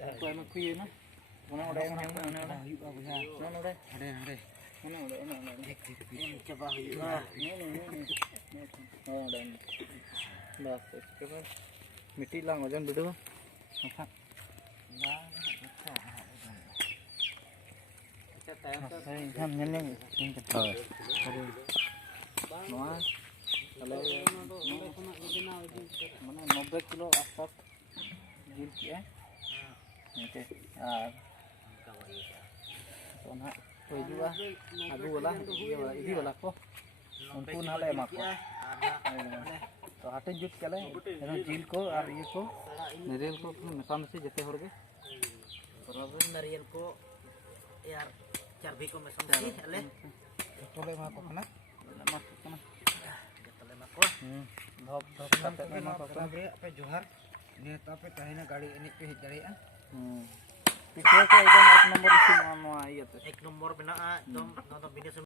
Tôi mà khuya nó. Nó đây nó đây. Đây. Nó đây. Cho vào hữu à. Đây. Bas इसके बाद मिट्टी लांग वजन BDO अच्छा हम nhân Noa kalau mana 90 kilo atas jil kia oke तो ना कोई जुआ आगू वाला इधी वाला को उनको ना ले माको तो हाटे जुट चले जिल को और ये को नारियल को मिसा मिसी जते होर गे बराबर नारियल को यार चर्बी को मिसा मिसी ले तोले माको कना माको कना तोले माको धप धप कते माको कना पे जोहार ने तापे तहेना गाड़ी एने पे हिट दाड़िया पीछे को एकदम 1 नंबर इसी मा आई 1 नंबर मेना एकदम